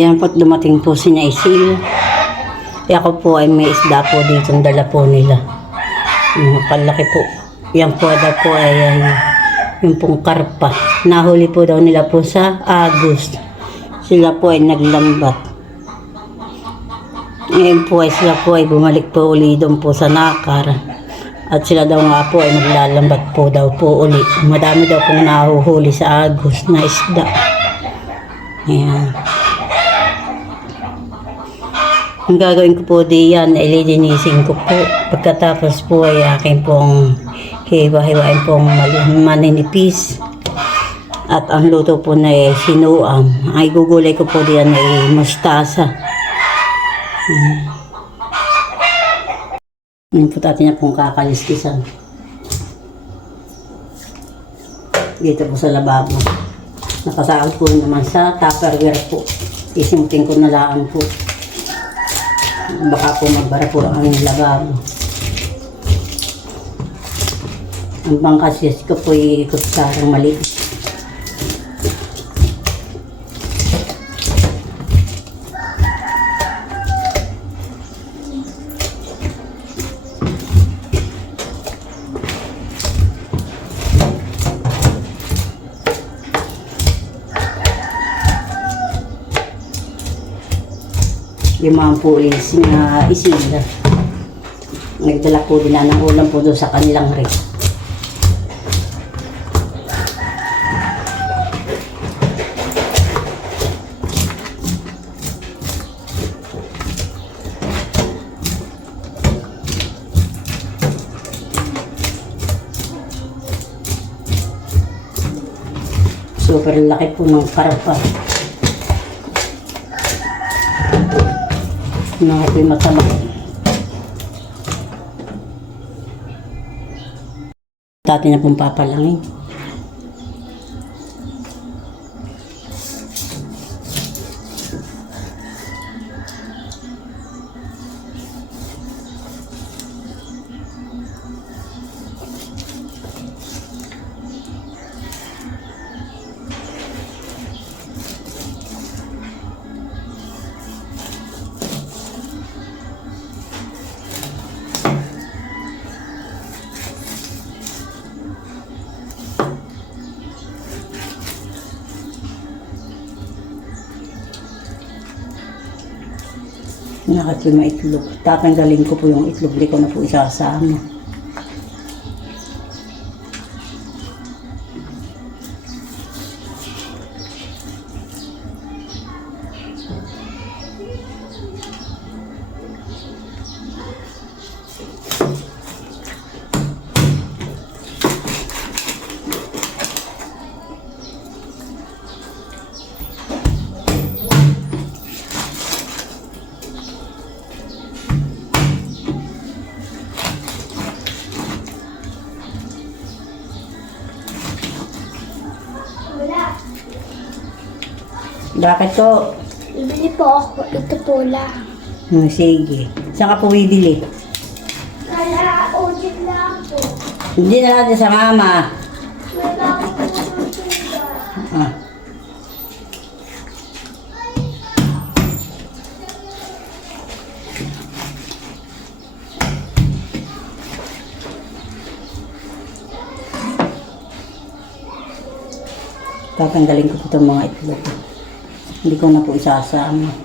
Yan po't dumating po si Naisil. E ako po ay may isda po dito, ang dala po nila. Kalaki po. Yan po daw po ay yung pong karpa. Nahuli po daw nila po sa Agos. Sila po ay naglambat. Ngayon po ay sila po ay bumalik po uli doon po sa Nakar. At sila daw nga po ay maglalambat po daw po uli. Madami daw pong nahuhuli sa Agos na isda. Ayan. Ang gagawin ko po diyan ay lilinisin ko po. Pagkatapos po ay akin pong hiwa-hiwain pong maninipis. At ang luto po na ay sinuam. Ay gugulay ko po diyan ay mustasa. Yan po natin niya pong kakaliskisan. Dito po sa lababo. Nakasakot po naman sa Tupperware po. Isimting ko na lang po. Baka po magbara po ang aming lababo. Ang bangkas ko po iikot sa harang maliit. Yung mga pulis na isila. Nagdala po din na ng ulam po doon sa kanilang rin. Super laki po ng karpa. Mga ako'y mataba. Dati na pong papalangin. Nakati may itlog. Tatanggalin ko po yung itlog. Di ko na po isasama. Bakit to? Bibili po ako. Ito po lang. Sige. Saan ka po bibili? Kala, ulit lang po. Hindi na natin sa mama. Wala ko po ng suga. Ah. Tatanggalin ko po itong mga itlog. Hindi ko na po isasama. Ito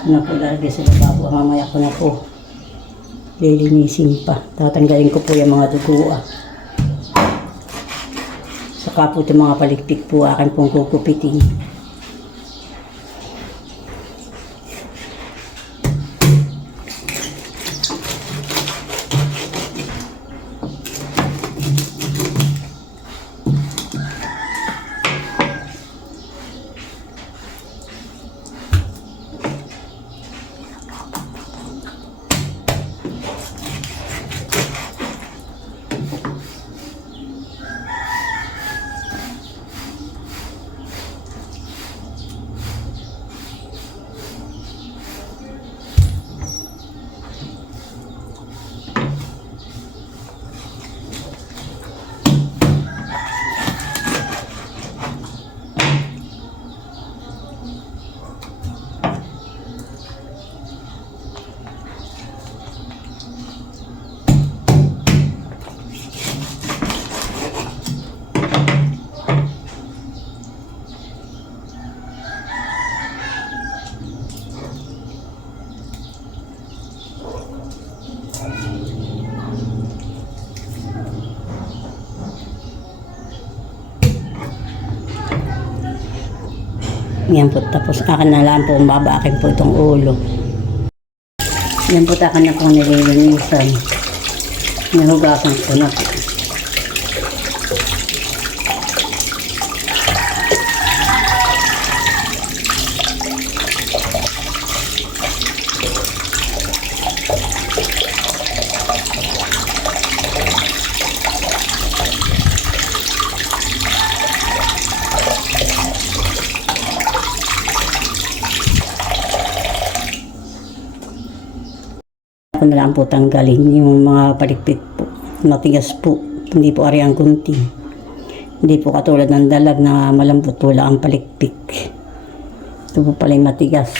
ko na po lalagay sa lababo. Mamaya ko na po lilinisin pa. Tatanggalin ko po yung mga dugo. Saka po itong mga palikpik po akin pong kukupitin. Yan po, tapos akin na lang po, babakin po itong ulo. Yan po, akin na po nililinisan. Nahugasan ko na po. Ako na lang po tanggalin yung mga palikpik po. Matigas po. Hindi po ari ang gunting. Hindi po katulad ng dalag na malambot po lang ang palikpik. Ito po pala yung matigas.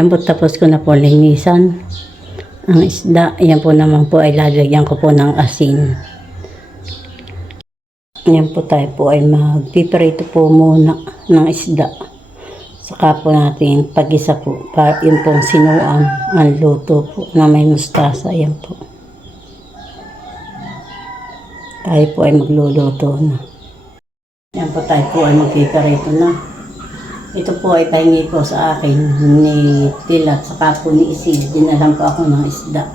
Yan po, tapos ko na po linisan ang isda. Yan po naman po ay lalagyan ko po ng asin. Yan po, tayo po ay magpiprito po muna ng isda. Saka po natin pag-isa po. Yun pong sinuang ang luto po na may mustasa. Yan po. Tayo po ay magluluto na. Yan po, tayo po ay magpiprito na. Ito po ay pahingi po sa akin ni Tilat, saka po ni Isil. Dinalan po ako ng isda.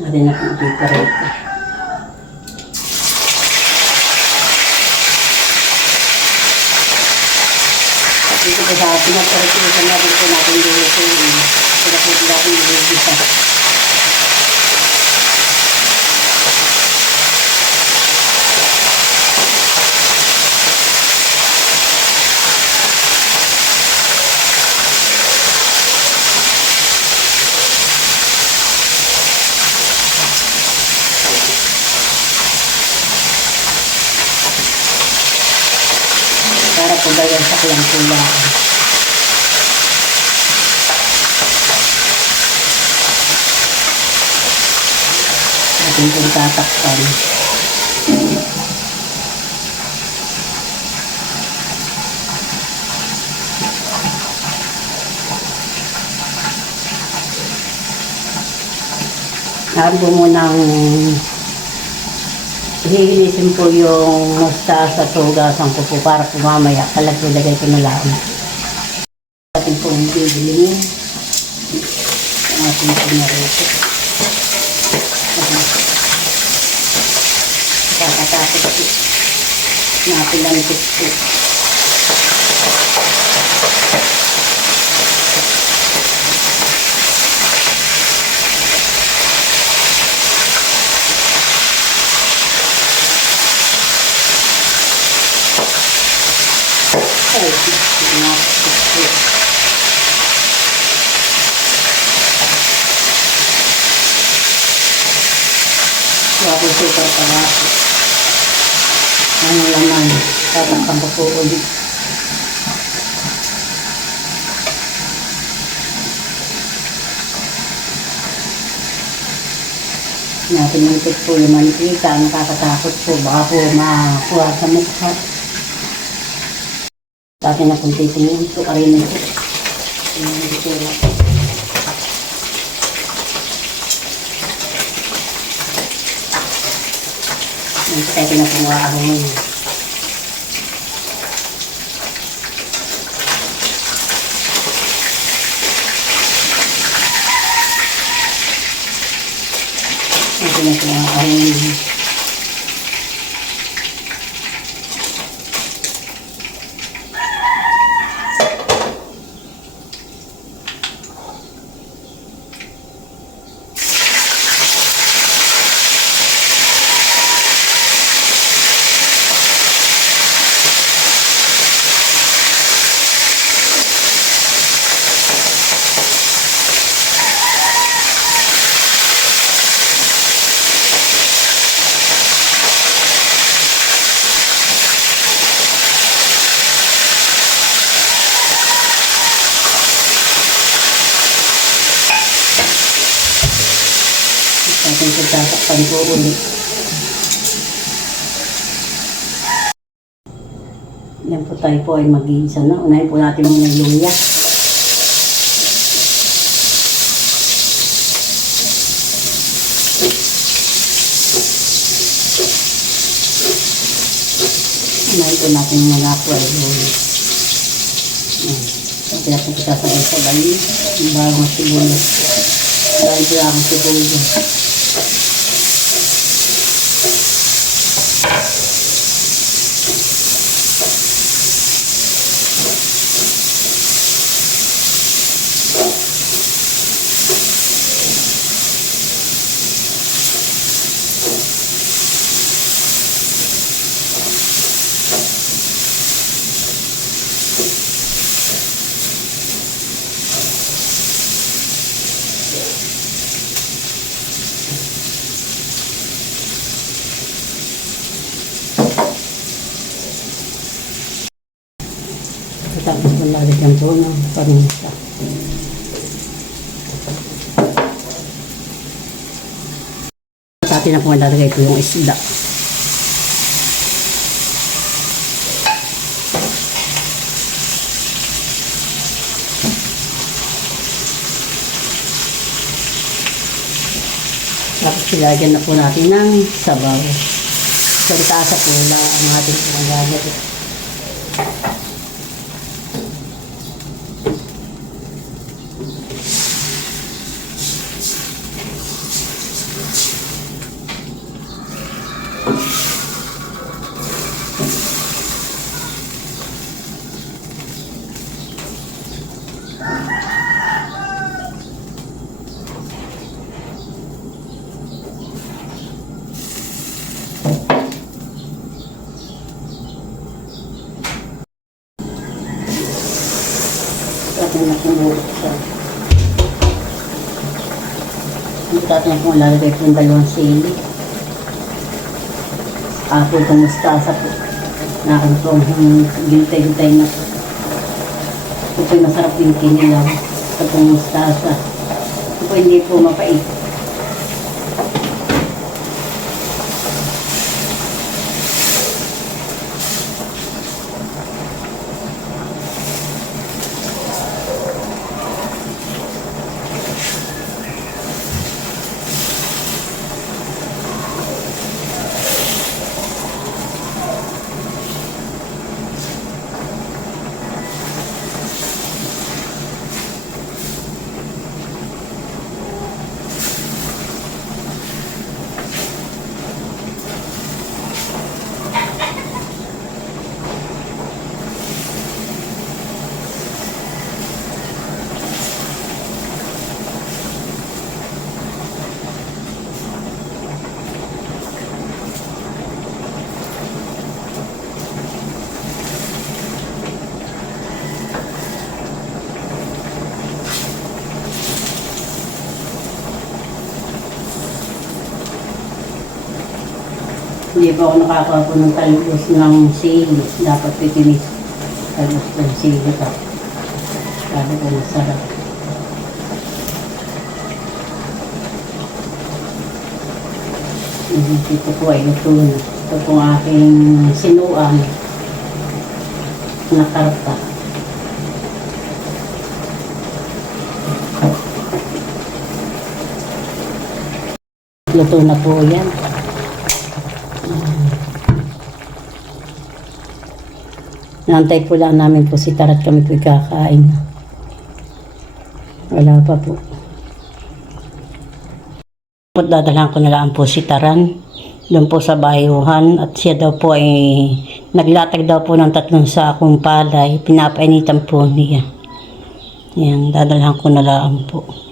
Mali na po magpiprito. Dito po sa pinagparitusan na rin po natin dito. Sila po sila po yung para po bayan sa kulang-kulang. Ating pong tatakpan. Naroon po munang hihilisin po yung mustasa sa tugasan ko po para po mamaya palagay ko na lang. Ating pong bibili ang ating pinarito. Kakatapos po napilantik po. Ay, napakit. Wala po super parati. Ano naman, tatakpan ko po ulit. Natinipid po yung mantika, nakakatakot po, baka po makuha sa mukha. Dati na kung titingin ito, arin ito. Ito na. Dati na kung maahon. Dati na kung maahon. natin pagtatakpan po ulit. Yan po tayo po ay mag-iisa na. Unahin po natin muna yung luya. Unahin po natin yung mga fried luya. Kaya po sasabay-sabay yung bagong sibuyas. Dahil po akong sibuyas. Tapos lalagyan po ng paminta. At atin na po lalagay po yung isda. Tapos ilagyan na po natin ng sabaw. Salita sa pula ang ating panglalagay. Atin na kung buksan. Atin na kung lalagay po yung dalawang sili. Apple kung mustasa po. Nakin po gintay-gintay na po. Ito po yung masarap yung kinilaw. Ito po yung mustasa. Ito po hindi po mapait. Hindi pa ako nakakawa po ng talbos ng sili. Dapat pitinis. Talbos ng sili pa. Sabi ko masarap. Ito po ay luto na. Ito po ang aking sinuang na karpa. Luto na po yan. Naantay po lang namin po si Tarat, kami po kakain. Wala pa po. Dadalhan ko na lang po si Taran doon po sa bayuhan at siya daw po ay naglatag daw po ng 3 sakong palay. Pinapainitan po niya. Yan, dadalhan ko na lang po.